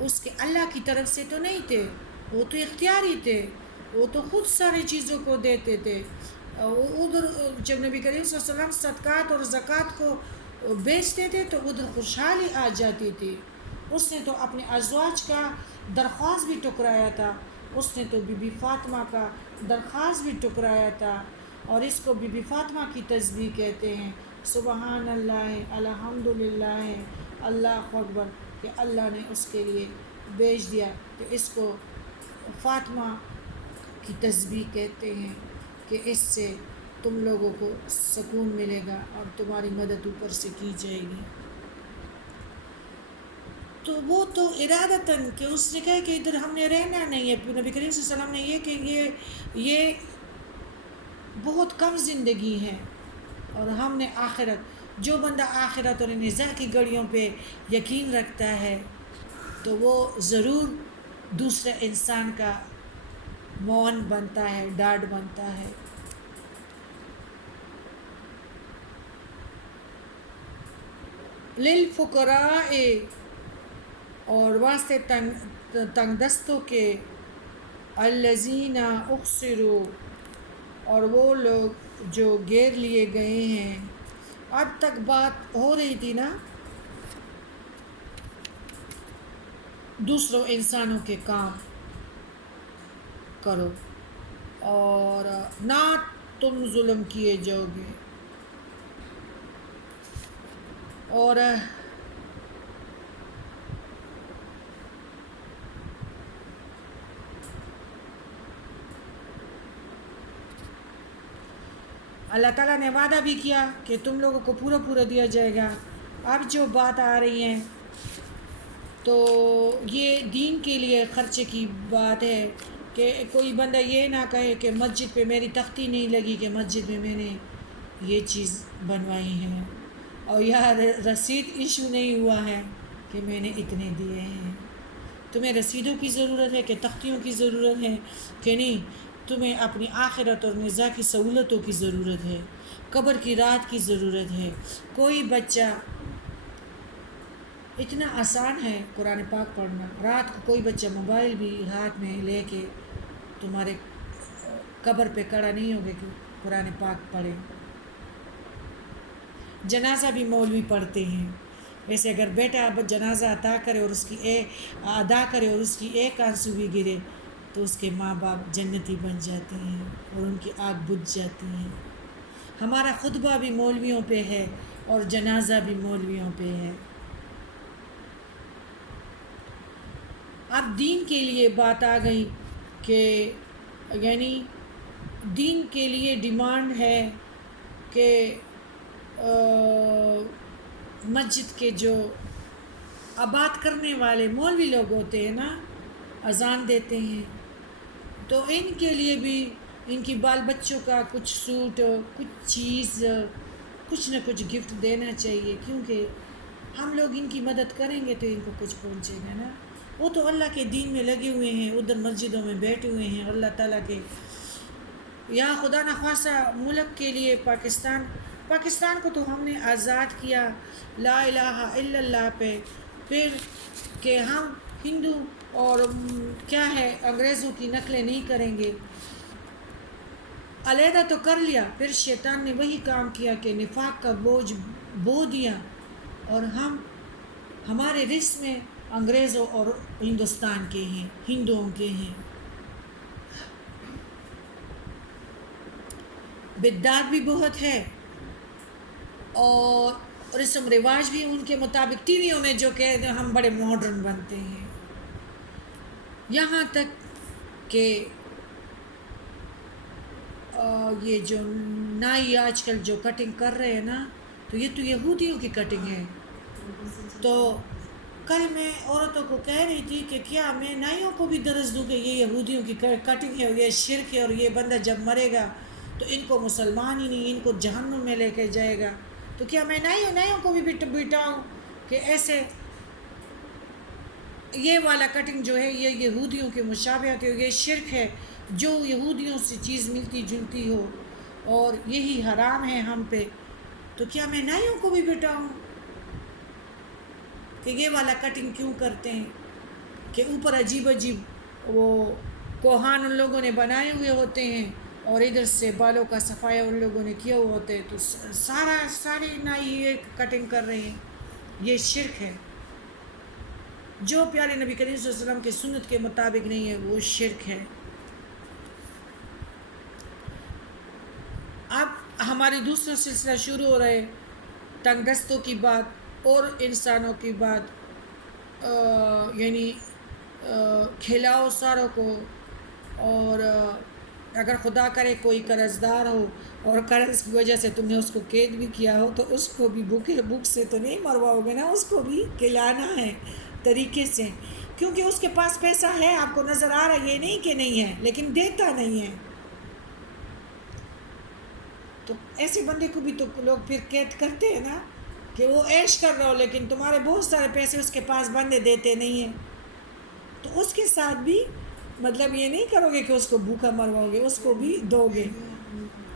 اس کے اللہ کی طرف سے تو نہیں تھے، وہ تو اختیاری تھے، وہ تو خود ساری چیزوں کو دیتے تھے. ادھر جب نبی کریم صلی اللہ علیہ وسلم صدقات اور زکوٰۃ کو بیچتے تھے تو ادھر خوشحالی آ جاتی تھی. اس نے تو اپنے ازواج کا درخواست بھی ٹکرایا تھا، اس نے تو بی بی فاطمہ کا درخواست بھی ٹکرایا تھا. اور اس کو بی بی فاطمہ کی تسبیح کہتے ہیں. سبحان اللہ، الحمدللہ، اللہ اکبر، کہ اللہ نے اس کے لیے بیچ دیا. تو اس کو فاطمہ کی تسبیح کہتے ہیں کہ اس سے تم لوگوں کو سکون ملے گا اور تمہاری مدد اوپر سے کی جائے گی. تو وہ تو ارادتاً کہ اس نے کہا کہ ادھر ہم نے رہنا نہیں ہے. نبی کریم صلی اللہ علیہ وسلم نے یہ کہ یہ بہت کم زندگی ہے اور ہم نے جو بندہ آخرت اور نزاع کی گھڑیوں پہ یقین رکھتا ہے تو وہ ضرور دوسرے انسان کا معاون بنتا ہے، ڈاڈ بنتا ہے. للفقراء، اور واسطے تنگ دستوں کے، الذین احصروا، اور وہ لوگ جو گھیر لیے گئے ہیں. اب تک بات ہو رہی تھی نا دوسروں انسانوں کے کام کرو اور نہ تم ظلم کیے جاؤ گے. اور اللہ تعالیٰ نے وعدہ بھی کیا کہ تم لوگوں کو پورا دیا جائے گا. اب جو بات آ رہی ہے تو یہ دین کے لیے خرچے کی بات ہے کہ کوئی بندہ یہ نہ کہے کہ مسجد پہ میری تختی نہیں لگی کہ مسجد میں میں نے یہ چیز بنوائی ہے، اور یہاں رسید ایشو نہیں ہوا ہے کہ میں نے اتنے دیے ہیں. تمہیں رسیدوں کی ضرورت ہے کہ تختیوں کی ضرورت ہے کہ نہیں؟ تمہیں اپنی آخرت اور نزاع کی سہولتوں کی ضرورت ہے، قبر کی رات کی ضرورت ہے. کوئی بچہ، اتنا آسان ہے قرآن پاک پڑھنا. رات کو کوئی بچہ موبائل بھی ہاتھ میں لے کے تمہارے قبر پہ کھڑا نہیں ہوگا کہ قرآن پاک پڑھے. جنازہ بھی مولوی پڑھتے ہیں. ویسے اگر بیٹا جنازہ ادا کرے اور اس کی ایک آنسو بھی گرے تو اس کے ماں باپ جنتی بن جاتے ہیں اور ان کی آگ بجھ جاتی ہے. ہمارا خطبہ بھی مولویوں پہ ہے اور جنازہ بھی مولویوں پہ ہے. اب دین کے لیے بات آ گئی کہ یعنی دین کے لیے ڈیمانڈ ہے کہ مسجد کے جو آباد کرنے والے مولوی لوگ ہوتے ہیں نا، اذان دیتے ہیں، تو ان کے لیے بھی ان کی بال بچوں کا کچھ سوٹ، کچھ چیز، کچھ نہ کچھ گفٹ دینا چاہیے، کیونکہ ہم لوگ ان کی مدد کریں گے تو ان کو کچھ پہنچے گا نا. وہ تو اللہ کے دین میں لگے ہوئے ہیں، ادھر مسجدوں میں بیٹھے ہوئے ہیں اللہ تعالیٰ کے. یہاں خدا نخواستہ ملک کے لیے پاکستان کو تو ہم نے آزاد کیا لا الہ الا اللہ پہ، پھر کہ ہم ہندو اور کیا ہے انگریزوں کی نقلیں نہیں کریں گے. علیحدہ تو کر لیا، پھر شیطان نے وہی کام کیا کہ نفاق کا بوجھ بو دیا اور ہمارے رزق میں انگریزوں اور ہندوستان کے ہیں، ہندوؤں کے ہیں. بدعت بھی بہت ہے اور رسم رواج بھی ان کے مطابق، ٹی ویوں میں جو کہ ہم بڑے ماڈرن بنتے ہیں، یہاں تک کہ یہ جو نائی آج کل جو کٹنگ کر رہے ہیں نا، تو یہ تو یہودیوں کی کٹنگ ہے. تو کل میں عورتوں کو کہہ رہی تھی کہ کیا میں نائیوں کو بھی درس دوں کہ یہ یہودیوں کی کٹنگ ہے، یہ شرک ہے، اور یہ بندہ جب مرے گا تو ان کو مسلمان ہی نہیں، ان کو جہنم میں لے کے جائے گا. تو کیا میں نائیوں کو بھی بٹاؤں کہ ایسے یہ والا کٹنگ جو ہے یہ یہودیوں کے مشابہت ہے، یہ شرک ہے، جو یہودیوں سے چیز ملتی جلتی ہو اور یہی حرام ہے ہم پہ. تو کیا میں نائیوں کو بھی بٹاؤں کہ یہ والا کٹنگ کیوں کرتے ہیں، کہ اوپر عجیب عجیب وہ کوہان ان لوگوں نے بنائے ہوئے ہوتے ہیں اور ادھر سے بالوں کا صفایا ان لوگوں نے کیا ہوا ہوتا ہے، تو ساری نائی یہ کٹنگ کر رہے ہیں. یہ شرک ہے، جو پیارے نبی کریم صلی اللہ علیہ وسلم کے سنت کے مطابق نہیں ہے وہ شرک ہے. اب ہماری دوسرا سلسلہ شروع ہو رہا ہے، تنگ دستوں کی بات اور انسانوں کی بات، یعنی کھلاؤ ساروں کو، اور اگر خدا کرے کوئی قرض دار ہو اور قرض کی وجہ سے تم نے اس کو قید بھی کیا ہو تو اس کو بھی بھوک سے تو نہیں مرواؤ گے نا، اس کو بھی کھلانا ہے طریقے سے، کیونکہ اس کے پاس پیسہ ہے، آپ کو نظر آ رہا ہے، یہ نہیں کہ نہیں ہے، لیکن دیتا نہیں ہے. تو ایسے بندے کو بھی تو لوگ پھر قید کرتے ہیں نا، کہ وہ عیش کر رہا ہو لیکن تمہارے بہت سارے پیسے اس کے پاس بندے دیتے نہیں ہیں، تو اس کے ساتھ بھی مطلب یہ نہیں کرو گے کہ اس کو بھوکا مرواؤ گے، اس کو بھی دو گے.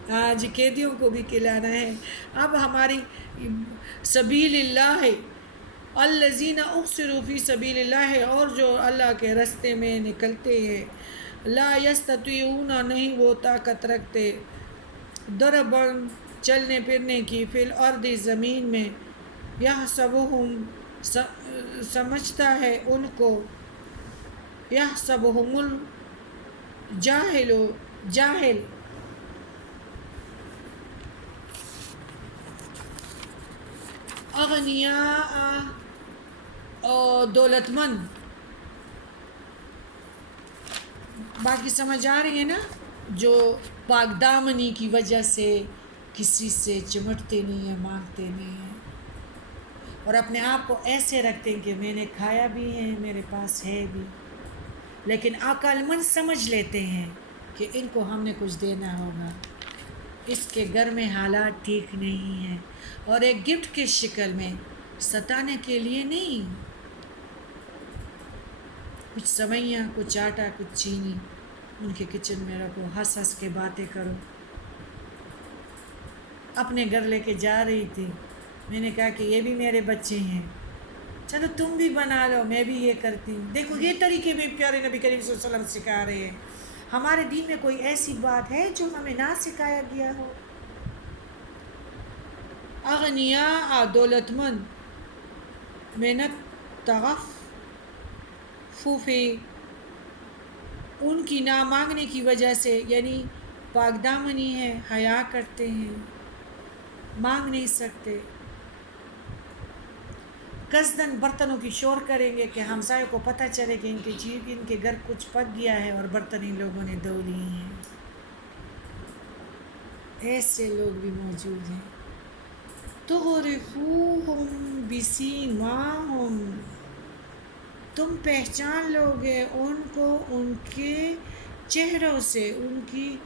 ہاں جی، قیدیوں کو بھی کھلانا ہے. اب ہماری سبیل اللہ ہے، الذین احصروا فی سبیل اللہ ہے، اور جو اللہ کے راستے میں نکلتے ہیں، لا یستطیعون نہیں وہ طاقت رکھتے، ضربن چلنے پھرنے کی، فی الارض زمین میں، یحسبہم سمجھتا ہے ان کو، یحسبہم الجاہل جاہل اغنیاء اور دولت مند. باقی سمجھ آ رہی ہے نا، جو پاک دامنی کی وجہ سے کسی سے چمٹتے نہیں ہیں، مانگتے نہیں ہیں، اور اپنے آپ کو ایسے رکھتے ہیں کہ میں نے کھایا بھی ہے، میرے پاس ہے بھی، لیکن عقل مند سمجھ لیتے ہیں کہ ان کو ہم نے کچھ دینا ہوگا، اس کے گھر میں حالات ٹھیک نہیں ہیں، اور ایک گفٹ کی شکل میں، ستانے کے لیے نہیں، کچھ سویاں، کچھ آٹا، کچھ چینی ان کے کچن میں رکھو، ہنس ہنس کے باتیں کرو. اپنے گھر لے کے جا رہی تھی، میں نے کہا کہ یہ بھی میرے بچے ہیں، چلو تم بھی بنا لو، میں بھی یہ کرتی ہوں. دیکھو یہ طریقے میں پیارے نبی کریم صلی اللہ علیہ وسلم سکھا رہے ہیں. ہمارے دین میں کوئی ایسی بات ہے جو ہمیں نہ سکھایا گیا ہو؟ اغنیاء دولت مند، محنت تغففی ان کی نہ مانگنے کی وجہ سے، یعنی پاک دامنی ہے، حیا کرتے ہیں، مانگ نہیں سکتے، قصداً برتنوں کی شور کریں گے کہ ہمسایوں کو پتہ چلے کہ ان کے گھر کچھ پک گیا ہے اور برتن ان لوگوں نے دھو لیے ہیں. ایسے لوگ بھی موجود ہیں. تغرفوہم بسیماہم، تم پہچان لو گے ان کو ان کے چہروں سے، ان کی.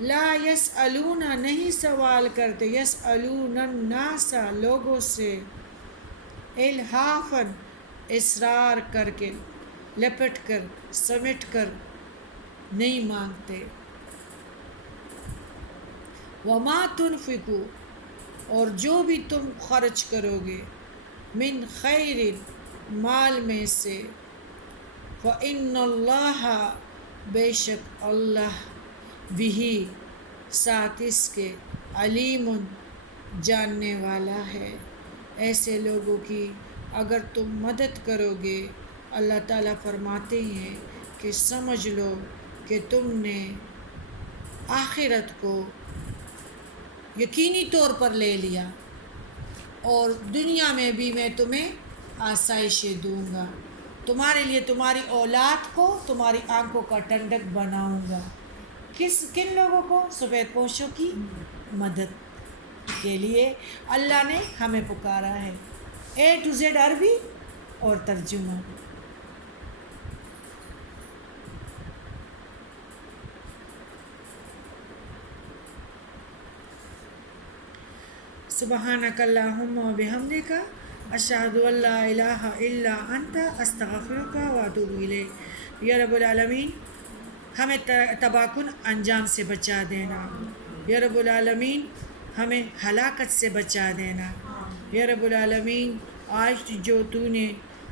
لا یسألون نہیں سوال کرتے، یسألون الناس لوگوں سے، الحافاً اصرار کر کے، لپٹ کر، سمیٹ کر نہیں مانگتے. وما تنفقوا اور جو بھی تم خرچ کرو گے، من خیر مال میں سے، فإن اللہ بے شک اللہ، بھی ساتھ اس کے، علیم جاننے والا ہے. ایسے لوگوں کی اگر تم مدد کرو گے، اللہ تعالیٰ فرماتے ہیں کہ سمجھ لو کہ تم نے آخرت کو یقینی طور پر لے لیا. اور دنیا میں بھی میں تمہیں آسائشیں دوں گا. تمہارے لیے تمہاری اولاد کو تمہاری آنکھوں کا ٹھنڈک بناؤں گا. کن لوگوں کو؟ سفید پوشوں کی مدد کے لیے اللہ نے ہمیں پکارا ہے. A to Z عربی اور ترجمہ. سبحانک اللہم و بحمدک اشہد ان لا الہ الا انت استغفرک و اتوب الیک. یا رب العالمین ہمیں تباکن انجام سے بچا دینا. یا رب العالمین ہمیں ہلاکت سے بچا دینا. یا رب العالمین آج جو تو نے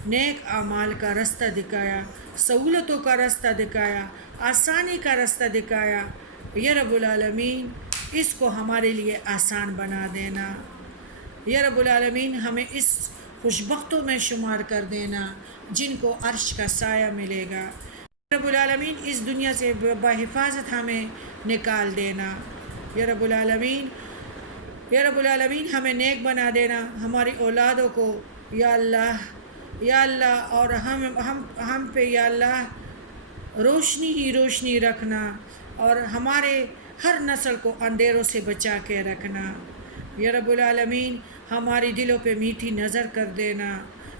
نیک اعمال کا راستہ دکھایا، سہولتوں کا راستہ دکھایا، آسانی کا راستہ دکھایا، یا رب العالمین اس کو ہمارے لیے آسان بنا دینا. یا رب العالمین ہمیں اس خوشبختوں میں شمار کر دینا جن کو عرش کا سایہ ملے گا. یا رب العالمین اس دنیا سے بحفاظت ہمیں نکال دینا. یا رب العالمین ہمیں نیک بنا دینا، ہماری اولادوں کو یا اللہ اور ہم پہ یا اللہ روشنی ہی روشنی رکھنا، اور ہمارے ہر نسل کو اندھیروں سے بچا کے رکھنا. یا رب العالمین ہماری دلوں پہ میٹھی نظر کر دینا.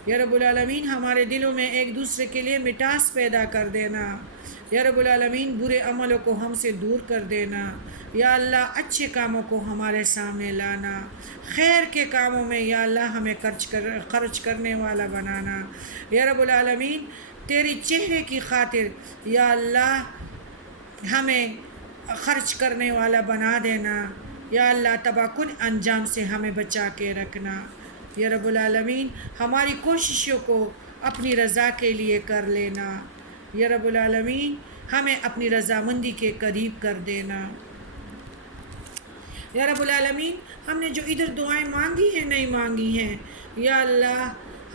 یا رب العالمین ہمارے دلوں میں ایک دوسرے کے لیے مٹاس پیدا کر دینا. یا رب العالمین برے عملوں کو ہم سے دور کر دینا. یا اللہ اچھے کاموں کو ہمارے سامنے لانا، خیر کے کاموں میں یا اللہ ہمیں خرچ کرنے والا بنانا. یا رب العالمین تیری چہرے کی خاطر یا اللہ ہمیں خرچ کرنے والا بنا دینا. یا اللہ تباکن انجام سے ہمیں بچا کے رکھنا. یا رب العالمین ہماری کوششوں کو اپنی رضا کے لیے کر لینا. یا رب العالمین ہمیں اپنی رضامندی کے قریب کر دینا. یا رب العالمین ہم نے جو ادھر دعائیں مانگی ہیں نہیں مانگی ہیں، یا اللہ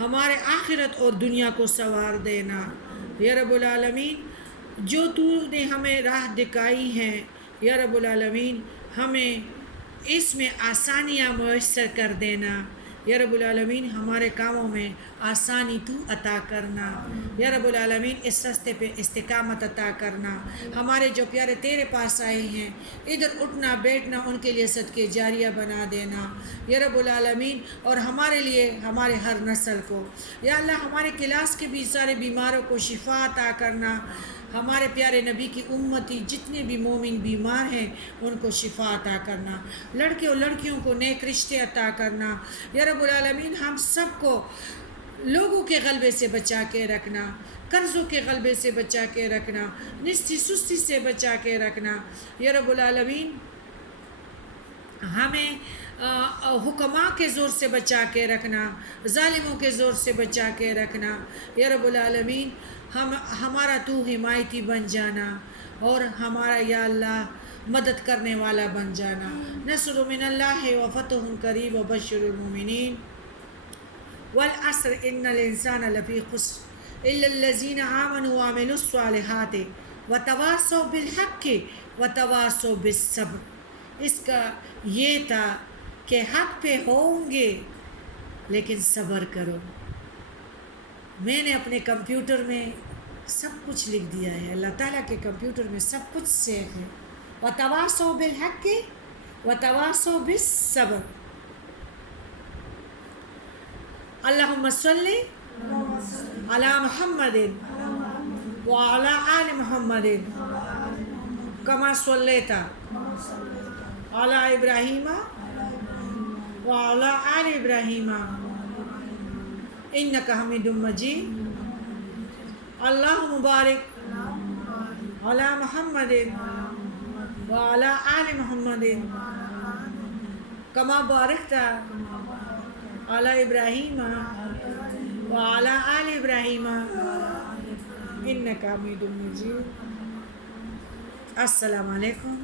ہمارے آخرت اور دنیا کو سنوار دینا. یا رب العالمین جو تو نے ہمیں راہ دکھائی ہیں، یا رب العالمین ہمیں اس میں آسانیاں میسر کر دینا. یا رب العالمین ہمارے کاموں میں آسانی تو عطا کرنا. یا رب العالمین اس راستے پہ استقامت عطا کرنا. ہمارے جو پیارے تیرے پاس آئے ہیں ادھر اٹھنا بیٹھنا ان کے لیے صدقے جاریہ بنا دینا. یا رب العالمین اور ہمارے لیے ہمارے ہر نسل کو یا اللہ ہمارے کلاس کے بھی سارے بیماروں کو شفا عطا کرنا. ہمارے پیارے نبی کی امتی جتنے بھی مومن بیمار ہیں ان کو شفا عطا کرنا. لڑکے اور لڑکیوں کو نیک رشتے عطا کرنا. یا رب العالمین ہم سب کو لوگوں کے غلبے سے بچا کے رکھنا، قرضوں کے غلبے سے بچا کے رکھنا، نستی سستی سے بچا کے رکھنا. یا رب العالمین ہمیں حکماء کے زور سے بچا کے رکھنا، ظالموں کے زور سے بچا کے رکھنا. یا رب العالمین ہمارا تو حمایتی بن جانا اور ہمارا یا اللہ مدد کرنے والا بن جانا. نصر من اللہ و فتح قریب و بشر المؤمنین. والعصر ان الانسان لفی خسر الا الذین آمنوا وعملوا الصالحات وتواصوا بالحق وتواصوا بالصبر. اس کا یہ تھا کہ حق پہ ہوں گے لیکن صبر کرو. میں نے اپنے کمپیوٹر میں سب کچھ لکھ دیا ہے، اللہ تعالیٰ کے کمپیوٹر میں سب کچھ سیو ہے. وتواصوا بالحق وتواصوا بالصبر. اللہم صلی علی محمد وعلی آل محمد کما صلیت علی ابراہیم وعلی آل ابراہیم انک حمید مجید. اللہم بارک علی محمد وعلی آل محمد کما بارکت علی ابراہیم وعلی آل ابراہیم انک حمید مجید. السلام علیکم.